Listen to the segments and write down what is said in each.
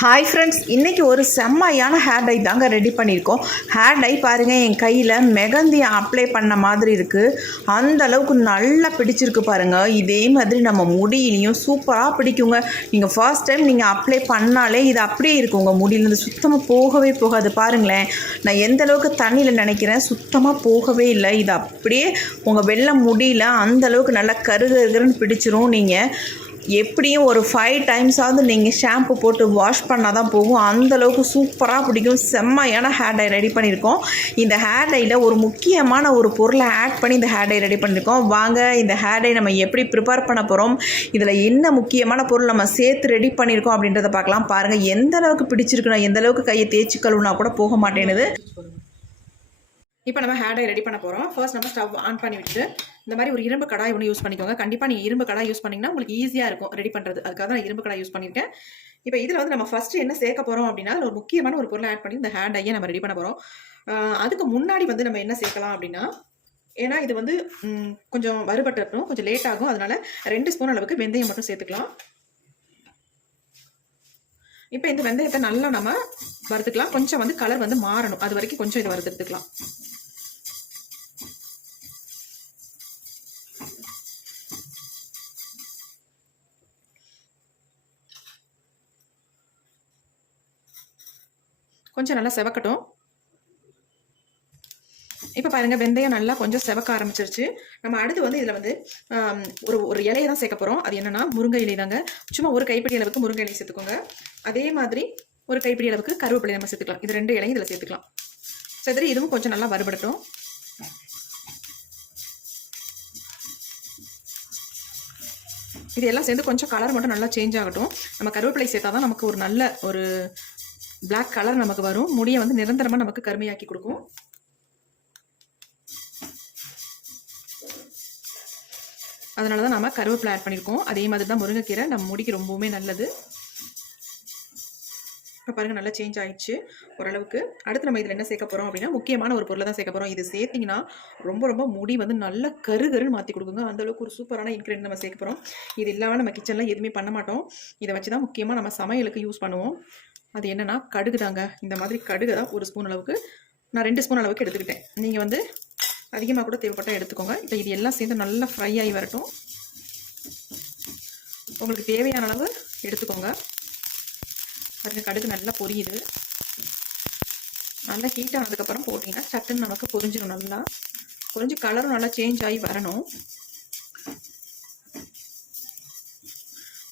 Hi friends, இன்றைக்கி ஒரு செம்மையான ஹேர் டை தாங்க ரெடி பண்ணியிருக்கோம். ஹேர் டை பாருங்கள், என் கையில் மெகந்தி அப்ளை பண்ண மாதிரி இருக்குது. அந்த அளவுக்கு நல்லா பிடிச்சிருக்கு பாருங்கள். இதே மாதிரி நம்ம முடியிலையும் சூப்பராக பிடிக்குங்க. நீங்கள் ஃபர்ஸ்ட் டைம் நீங்கள் அப்ளை பண்ணாலே இது அப்படியே இருக்கும், உங்கள் முடியிலேருந்து சுத்தமாக போகவே போகாது. பாருங்களேன், நான் எந்த அளவுக்கு தண்ணியில் நினைக்கிறேன், சுத்தமாக போகவே இல்லை. இது அப்படியே உங்கள் வெள்ளை முடியல அந்தளவுக்கு நல்லா கருகருன்னு பிடிச்சிரும். நீங்கள் எப்படியும் ஒரு 5 டைம்ஸாவது நீங்கள் ஷாம்பு போட்டு வாஷ் பண்ணால் தான் போகும். அந்தளவுக்கு சூப்பராக பிடிக்கும். செம்மையான ஹேர் டை ரெடி பண்ணியிருக்கோம். இந்த ஹேர் டையில் ஒரு முக்கியமான ஒரு பொருளை ஆட் பண்ணி இந்த ஹேர் டை ரெடி பண்ணியிருக்கோம். வாங்க, இந்த ஹேர் டை நம்ம எப்படி ப்ரிப்பேர் பண்ண போகிறோம், இதில் என்ன முக்கியமான பொருள் நம்ம சேர்த்து ரெடி பண்ணியிருக்கோம் அப்படின்றத பார்க்கலாம். பாருங்கள், எந்த அளவுக்கு பிடிச்சிருக்குன்னா, எந்த அளவுக்கு கையை தேய்ச்சி கழுவுனா கூட போக மாட்டேனுது. இப்போ நம்ம ஹேர் டை ரெடி பண்ண போகிறோம். ஃபர்ஸ்ட் நம்ம ஸ்டவ் ஆன் பண்ணி விட்டு இந்த மாதிரி ஒரு இரும்பு கடாய் ஒன்று யூஸ் பண்ணிக்கோங்க. கண்டிப்பாக நீங்கள் இரும்பு கடாய் யூஸ் பண்ணிங்கன்னா உங்களுக்கு ஈஸியாக இருக்கும் ரெடி பண்ணுறது. அதுக்காக தான் நான் இரும்பு கடாய் யூஸ் பண்ணியிருக்கேன். இப்போ இதில் வந்து நம்ம ஃபஸ்ட்டு என்ன சேர்க்க போகிறோம் அப்படின்னா, ஒரு முக்கியமான ஒரு பொருளை ஆட் பண்ணி இந்த ஹேர் டையை நம்ம ரெடி பண்ண போகிறோம். அதுக்கு முன்னாடி வந்து நம்ம என்ன சேர்க்கலாம் அப்படின்னா, ஏன்னா இது வந்து கொஞ்சம் வறுபட்டட்டும், கொஞ்சம் லேட் ஆகும். அதனால 2 ஸ்பூன் அளவுக்கு வெந்தயம் மட்டும் சேர்த்துக்கலாம். இப்போ இந்த வெந்தயத்தை நல்லா நம்ம வறுத்துக்கலாம். கொஞ்சம் வந்து கலர் வந்து மாறணும், அது வரைக்கும் கொஞ்சம் இதை வறுத்துக்கலாம். கொஞ்சம் நல்லா செவக்கட்டும். இப்போ பாருங்கள், வெந்தயம் நல்லா கொஞ்சம் செவக்க ஆரம்பிச்சிருச்சு. நம்ம அடுத்து வந்து இதில் வந்து ஒரு இலையை தான் சேர்க்க போகிறோம். அது என்னென்னா முருங்கை இலை தாங்க. சும்மா ஒரு கைப்பிடி அளவுக்கு முருங்கை இலை சேர்த்துக்கோங்க. அதே மாதிரி ஒரு கைப்பிடி அளவுக்கு கருவேப்பிலை நம்ம சேர்த்துக்கலாம். இது 2 இலையும் இதில் சேர்த்துக்கலாம். சரி, இதுவும் கொஞ்சம் நல்லா வறுபடட்டும். இது எல்லாம் சேர்ந்து கொஞ்சம் கலர் மட்டும் நல்லா சேஞ்ச் ஆகட்டும். நம்ம கருவேப்பிலை சேர்த்தா தான் நமக்கு ஒரு நல்ல ஒரு பிளாக் கலர் நமக்கு வரும். முடியை வந்து நிரந்தரமாக நமக்கு கருமையாக்கி கொடுக்கும். அதனால தான் நம்ம கருவேப்பிலை ஆட் பண்ணியிருக்கோம். அதே மாதிரி தான் முருங்கைக்கீரை நம்ம முடிக்கு ரொம்பவுமே நல்லது. இப்போ பாருங்கள், நல்லா சேஞ்ச் ஆயிடுச்சு ஓரளவுக்கு. அடுத்து நம்ம இதில் என்ன சேர்க்க போகிறோம் அப்படின்னா, முக்கியமான ஒரு பொருளை தான் சேர்க்க போகிறோம். இது சேர்த்திங்கன்னா ரொம்ப முடி வந்து நல்ல கருன்னு மாற்றி கொடுக்குங்க. அந்தளவுக்கு ஒரு சூப்பரான இன்க்ரீடியன்ட் நம்ம சேர்க்க போகிறோம். இது இல்லாமல் நம்ம கிச்சனில் எதுவுமே பண்ண மாட்டோம். இதை வச்சு தான் முக்கியமாக நம்ம சமையலுக்கு யூஸ் பண்ணுவோம். அது என்னென்னா கடுகு தாங்க. இந்த மாதிரி கடுகு தான் 1 ஸ்பூன் அளவுக்கு, நான் 2 ஸ்பூன் அளவுக்கு எடுத்துக்கிட்டேன். நீங்கள் வந்து அதிகமாக கூட தேவைப்பட்டால் எடுத்துக்கோங்க. இப்போ இது எல்லாம் சேர்ந்து நல்லா ஃப்ரை ஆகி வரட்டும். உங்களுக்கு தேவையான அளவு எடுத்துக்கோங்க. அதுக்கு கடுகு நல்லா பொரியுது. நல்லா ஹீட் ஆனதுக்கப்புறம் போட்டிங்கன்னா சட்டுன்னு நமக்கு பொரிஞ்சிடும். நல்லா பொரிஞ்சு கலரும் நல்லா சேஞ்ச் ஆகி வரணும்.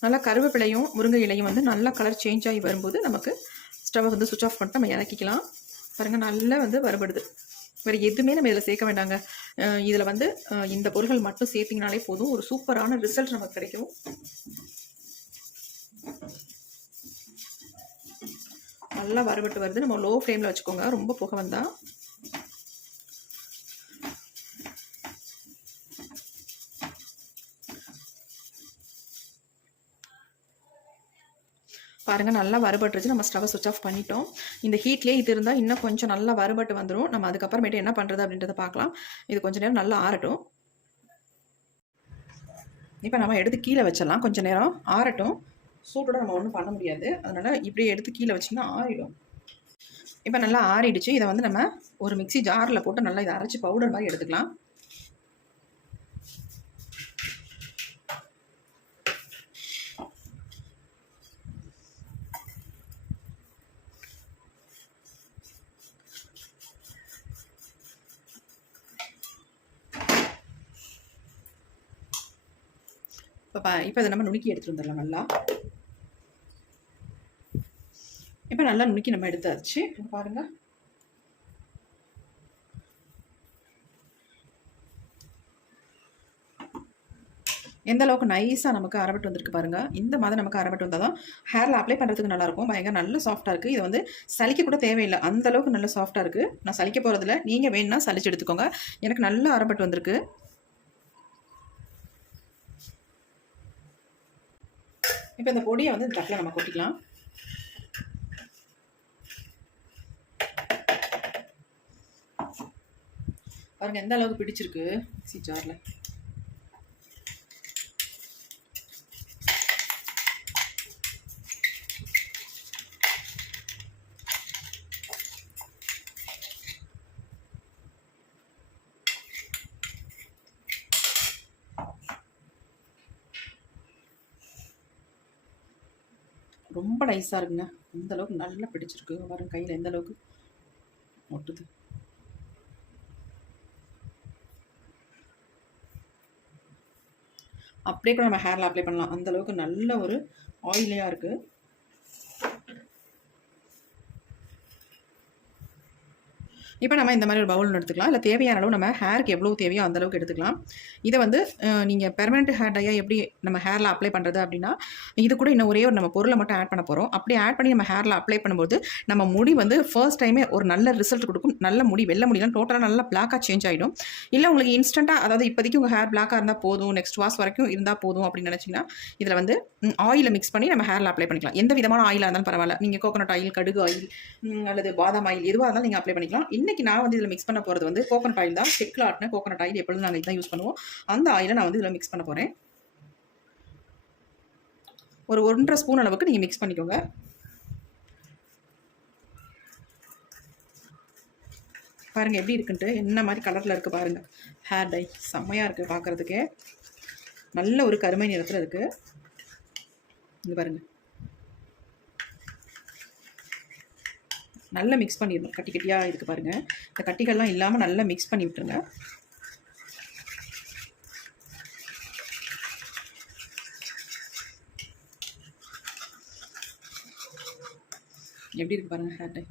நல்லா கருவேப்பிலையும் முருங்கை இலையும் வந்து நல்லா கலர் சேஞ்ச் ஆகி வரும்போது நமக்கு ஸ்டவ்வை வந்து சுவிட்ச் ஆஃப் பண்ணிட்டு நம்ம இறக்கிக்கலாம். பாருங்கள், நல்லா வந்து வறுபடுது. வேறு எதுவுமே நம்ம இதில் சேர்க்க வேண்டாங்க. இதில் வந்து இந்த பொருட்கள் மட்டும் சேர்த்திங்கனாலே போதும், ஒரு சூப்பரான ரிசல்ட் நமக்கு கிடைக்கும். நல்லா வறுபட்டு வருது. நம்ம லோ ஃப்ளேமில் வச்சுக்கோங்க, ரொம்ப புகை வந்தால். பாருங்கள், நல்லா வறுபட்டுருச்சு. நம்ம ஸ்டவ்வை சுவிட்ச் ஆஃப் பண்ணிட்டோம். இந்த ஹீட்லேயே இது இருந்தால் இன்னும் கொஞ்சம் நல்லா வறுபட்டு வந்துடும். நம்ம அதுக்கப்புறமேட்டு என்ன பண்ணுறது அப்படின்றத பார்க்கலாம். இது கொஞ்சம் நேரம் நல்லா ஆறட்டும். இப்போ நம்ம எடுத்து கீழே வச்சிடலாம். கொஞ்சம் நேரம் ஆறட்டும். சூட்டோட நம்ம ஒன்றும் பண்ண முடியாது. அதனால் இப்படியே எடுத்து கீழே வச்சிங்கன்னா ஆறிடும். இப்போ நல்லா ஆறிடுச்சு. இதை வந்து நம்ம ஒரு மிக்ஸி ஜாரில் போட்டு நல்லா இதை அரைச்சி பவுடர் மாதிரி எடுத்துக்கலாம். இப்போ இதை நம்ம நுணுக்கி எடுத்துட்டு வந்துடலாம். நல்லா இப்போ நல்லா நுணுக்கி நம்ம எடுத்தாச்சு. பாருங்கள், எந்த அளவுக்கு நைஸாக நமக்கு அரைபட்டு வந்திருக்கு பாருங்கள். இந்த மாதிரி நமக்கு அரைபட்டு வந்தால் தான் ஹேரில் அப்ளை பண்ணுறதுக்கு நல்லாயிருக்கும். பயங்கர நல்ல சாஃப்டாக இருக்குது. இது வந்து சலிக்க கூட தேவையில்லை, அந்தளவுக்கு நல்ல சாஃப்டாக இருக்குது. நான் சலிக்க போகிறதில்ல, நீங்கள் வேணும்னா சலிச்சு எடுத்துக்கோங்க. எனக்கு நல்ல அரைபட்டு வந்திருக்கு. இப்போ இந்த பொடியை வந்து இந்த தட்டில் நம்ம கொட்டிக்கலாம். பாருங்கள், எந்த அளவுக்கு பிடிச்சிருக்கு மிக்ஸி ஜாரில். ரொம்ப நைஸாக இருக்குங்க. அந்தளவுக்கு நல்லா பிடிச்சிருக்கு பாருங்க, கையில் எந்த அளவுக்கு ஒட்டுது. அப்படியே கூட நம்ம ஹேரில் அப்ளை பண்ணலாம். அந்தளவுக்கு நல்ல ஒரு ஆயிலியாக இருக்குது. இப்போ நம்ம இந்த மாதிரி ஒரு பவுல் எடுத்துக்கலாம். இல்லை தேவையான அளவு நம்ம ஹேருக்கு எவ்வளோ தேவையோ அந்தளவுக்கு எடுத்துக்கலாம். இதை வந்து நீங்கள் பெர்மனெண்ட் ஹேர் டையை எப்படி நம்ம ஹேரில் அப்ளை பண்ணுறது அப்படின்னா, இது கூட இன்னும் ஒரே ஒரு நம்ம பொருளை மட்டும் ஆட் பண்ண போகிறோம். அப்படி ஆட் பண்ணி நம்ம ஹேரில் அப்ளை பண்ணும்போது நம்ம முடி வந்து ஃபர்ஸ்ட் டைமே ஒரு நல்ல ரிசல்ட் கொடுக்கும். நல்ல முடி, வெள்ளை முடியெல்லாம் டோட்டலாக நல்லா பிளாக்காக சேஞ்ச் ஆகிடும். இல்லை உங்களுக்கு இன்ஸ்டண்ட்டாக, அதாவது இப்போதைக்கு உங்கள் ஹேர் பிளாக்காக இருந்தால் போதும், நெக்ஸ்ட் வாஷ் வரைக்கும் இருந்தால் போதும் அப்படின்னு நினச்சிங்கன்னா, இதில் வந்து ஆயிலை மிக்ஸ் பண்ணி நம்ம ஹேரில் அப்ளை பண்ணிக்கலாம். எந்த விதமான ஆயிலாக இருந்தாலும் பரவாயில்ல. நீங்கள் கோகோனட் ஆயில், கடுகு ஆயில் அல்லது பாதாம் ஆயில் எதுவாக இருந்தாலும் நீங்கள் அப்ளை பண்ணிக்கலாம். இன்றைக்கி நான் வந்து இதில் மிக்ஸ் பண்ண போகிறது வந்து கோகோனட் ஆயில் தான். செக்கில் ஆட்டின கோகோனட் ஆயில் எப்பொழுதும் நாங்கள் இதுதான் யூஸ் பண்ணுவோம். அந்த ஆயிலை நான் வந்து இதில் மிக்ஸ் பண்ண போகிறேன். ஒரு 1.5 ஸ்பூன் அளவுக்கு நீங்கள் மிக்ஸ் பண்ணிக்கோங்க. பாருங்கள் எப்படி இருக்குன்ட்டு, என்ன மாதிரி கலரில் இருக்குது பாருங்கள். ஹேர் டை செம்மையாக இருக்குது பார்க்குறதுக்கே. நல்ல ஒரு கருமை நிறத்தில் இருக்குது. இங்கே பாருங்கள், நல்லா மிக்ஸ் பண்ணிடணும். கட்டி கட்டியாக இருக்குது பாருங்கள். இந்த கட்டிகள்லாம் இல்லாமல் நல்லா மிக்ஸ் பண்ணி விட்டுருங்க. எப்படி இருக்குது பாருங்கள் ஹேர் டை.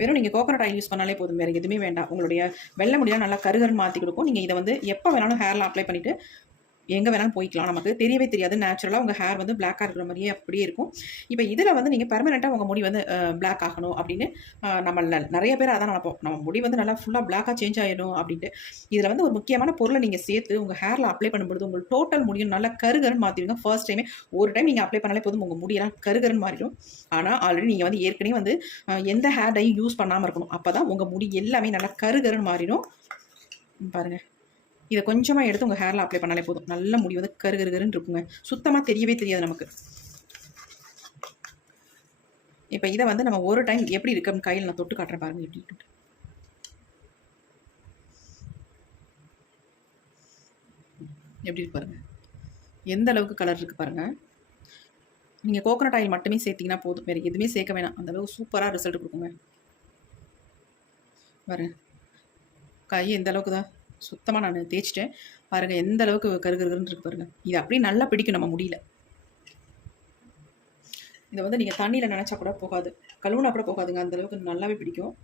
வெறும் நீங்கள் கோகோனட் ஆயில் யூஸ் பண்ணாலே போதும், வேறு எதுவுமே வேண்டாம். உங்களுடைய வெள்ளை முடியெல்லாம் நல்லா கருகருன்னு மாற்றி கொடுக்கும். நீங்கள் இதை வந்து எப்போ வேணாலும் ஹேரில் அப்ளை பண்ணிவிட்டு எங்கே வேணாலும் போய்க்கலாம். நமக்கு தெரியவே தெரியாது. நேச்சுரலாக உங்கள் ஹேர் வந்து பிளாக்காக இருக்கிற மாதிரியே அப்படியே இருக்கும். இப்போ இதில் வந்து நீங்கள் பெர்மனெண்ட்டாக உங்கள் முடி வந்து பிளாக் ஆகணும் அப்படின்னு நம்ம நிறைய பேர் அதான் நினைப்போம். நம்ம முடி வந்து நல்லா ஃபுல்லாக பிளாக்காக சேஞ்ச் ஆகிடும் அப்படின்ட்டு. இதில் வந்து ஒரு முக்கியமான பொருளை நீங்கள் சேர்த்து உங்கள் ஹேரில் அப்ளை பண்ணும்போது உங்களுக்கு டோட்டல் முடியும் நல்லா கருகருன்னு மாற்றிடுங்க. ஃபர்ஸ்ட் டைமே ஒரு டைம் நீங்கள் அப்ளை பண்ணாலே போதும், உங்கள் முடியெல்லாம் கருகருன்னு மாறிடும். ஆனால் ஆல்ரெடி நீங்கள் வந்து ஏற்கனவே வந்து எந்த ஹேர் டையும் யூஸ் பண்ணாமல் இருக்கணும். அப்போ தான் உங்கள் முடி எல்லாமே நல்லா கருகருன்னு மாறிடும். பாருங்கள், இதை கொஞ்சமாக எடுத்து உங்கள் ஹேரில் அப்ளை பண்ணாலே போதும். நல்ல முடி வந்து கருகருன்னு இருக்குங்க. சுத்தமாக தெரியவே தெரியாது நமக்கு. இப்போ இதை வந்து நம்ம ஒரு டைம் எப்படி இருக்குன்னு கையில் நான் தொட்டு காட்டுறேன் பாருங்கள். எப்படி இருக்கு, எப்படி இருக்கு பாருங்கள். எந்த அளவுக்கு கலர் இருக்குது பாருங்கள். நீங்கள் கோகோனட் ஆயில் மட்டுமே சேர்த்திங்கன்னா போதும், வேறு எதுவுமே சேர்க்க வேணாம். அந்தளவுக்கு சூப்பராக ரிசல்ட் கொடுக்குங்க. பாருங்க, கை எந்த அளவுக்கு தான் சுத்தமாக நான் தேய்ச்சிட்டேன் பாருங்கள். எந்த அளவுக்கு கருகருன்னு இருக்கு பாருங்கள். இது அப்படியே நல்லா பிடிக்கும் நம்ம முடியல. இதை வந்து நீங்கள் தண்ணியில் நினச்சா கூட போகாது, கழுவுனா கூட போகாதுங்க. அந்தளவுக்கு நல்லாவே பிடிக்கும்.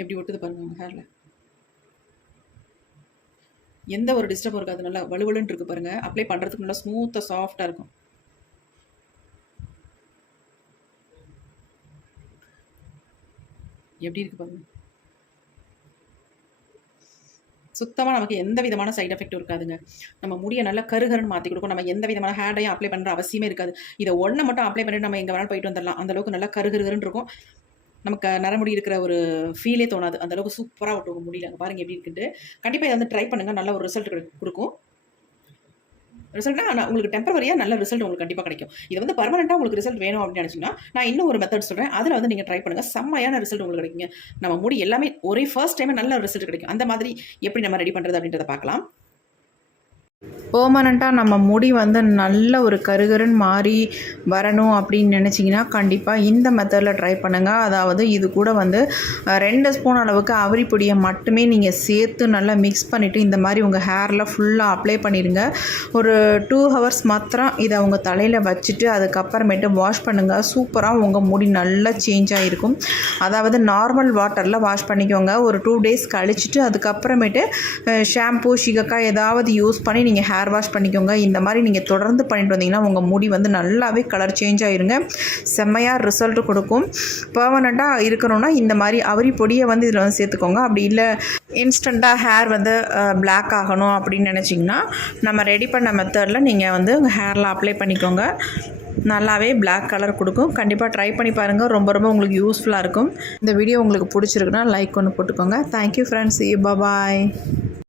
எப்படி ஒட்டுது பாருங்கள் உங்கள் ஹேரில். எந்த ஒரு டிஸ்டர்பும் இருக்காது. நல்லா வலுவலுன்னு இருக்குது பாருங்கள். அப்ளை பண்ணுறதுக்கு நல்லா ஸ்மூத்தாக சாஃப்டாக இருக்கும். எப்படி இருக்குது பாருங்கள். சுத்தமாக நமக்கு எந்த விதமான சைட் எஃபெக்ட்டும் இருக்காதுங்க. நம்ம முடியை நல்லா கருகருன்னு மாற்றி கொடுக்கும். நம்ம எந்த விதமான ஹேர்டையும் அப்ளை பண்ணுற அவசியமே இருக்காது. இதை ஒன்று மட்டும் அப்ளை பண்ணிட்டு நம்ம எங்கே வேணாலும் போயிட்டு வந்துடலாம். அந்தளவுக்கு நல்லா கருகருன்னு இருக்கும். நமக்கு நரமுடி இருக்கிற ஒரு ஃபீலே தோணாது. அந்தளவுக்கு சூப்பராக ஒட்டுவோம் முடியல. அங்கே பாருங்கள் எப்படி இருக்குன்ட்டு. கண்டிப்பாக இதை வந்து ட்ரை பண்ணுங்கள். நல்ல ஒரு ரிசல்ட் கொடுக்கும். ரிசல்ட்னா ஆனால் உங்களுக்கு டெம்பரவரியாக நல்ல ரிசல்ட் உங்களுக்கு கண்டிப்பாக கிடைக்கும். இது வந்து பர்மனெண்ட்டாக உங்களுக்கு ரிசல்ட் வேணும் அப்படின்னு நினச்சிங்கன்னா நான் இன்னும் ஒரு மெத்தட் சொல்கிறேன். அதில் வந்து நீங்கள் ட்ரை பண்ணுங்கள். செம்மையான ரிசல்ட் உங்களுக்கு கிடைக்குங்க. நம்ம முடி எல்லாமே ஒரே ஃபர்ஸ்ட் டைமே நல்ல ரிசல்ட் கிடைக்கும். அந்த மாதிரி எப்படி நம்ம ரெடி பண்ணுறது அப்படின்றத பார்க்கலாம். பெர்மனண்ட்டாக நம்ம முடி வந்து நல்ல ஒரு கருகருன்னு மாறி வரணும் அப்படின்னு நினச்சிங்கன்னா கண்டிப்பாக இந்த மெத்தடில் ட்ரை பண்ணுங்கள். அதாவது இது கூட வந்து 2 ஸ்பூன் அளவுக்கு அவரி பொடியை மட்டுமே நீங்கள் சேர்த்து நல்லா மிக்ஸ் பண்ணிவிட்டு இந்த மாதிரி உங்கள் ஹேரில் ஃபுல்லாக அப்ளை பண்ணிடுங்க. ஒரு 2 ஹவர்ஸ் மாத்திரம் இதை உங்கள் தலையில் வச்சுட்டு அதுக்கப்புறமேட்டு வாஷ் பண்ணுங்கள். சூப்பராக உங்கள் முடி நல்லா சேஞ்ச் ஆகிருக்கும். அதாவது நார்மல் வாட்டரில் வாஷ் பண்ணிக்கோங்க. ஒரு 2 டேஸ் கழிச்சிட்டு அதுக்கப்புறமேட்டு ஷாம்பூ, சிகக்காய் ஏதாவது யூஸ் பண்ணி நீங்கள் ஹேர் வாஷ் பண்ணிக்கோங்க. இந்த மாதிரி நீங்கள் தொடர்ந்து பண்ணிட்டு வந்தீங்கன்னா உங்கள் முடி வந்து நல்லாவே கலர் சேஞ்ச் ஆகிருங்க. செம்மையாக ரிசல்ட் கொடுக்கும். பெர்மனண்ட்டாக இருக்கணும்னா இந்த மாதிரி அவரி பொடியை வந்து இதில் வந்து சேர்த்துக்கோங்க. அப்படி இல்லை இன்ஸ்டண்ட்டாக ஹேர் வந்து பிளாக் ஆகணும் அப்படின்னு நினச்சிங்கன்னா நம்ம ரெடி பண்ண மெத்தடில் நீங்கள் வந்து உங்கள் ஹேரில் அப்ளை பண்ணிக்கோங்க. நல்லாவே பிளாக் கலர் கொடுக்கும். கண்டிப்பாக ட்ரை பண்ணி பாருங்கள். ரொம்ப ரொம்ப உங்களுக்கு யூஸ்ஃபுல்லாக இருக்கும். இந்த வீடியோ உங்களுக்கு பிடிச்சிருக்குன்னா லைக் ஒன்று போட்டுக்கோங்க. Thank you friends. பாய்.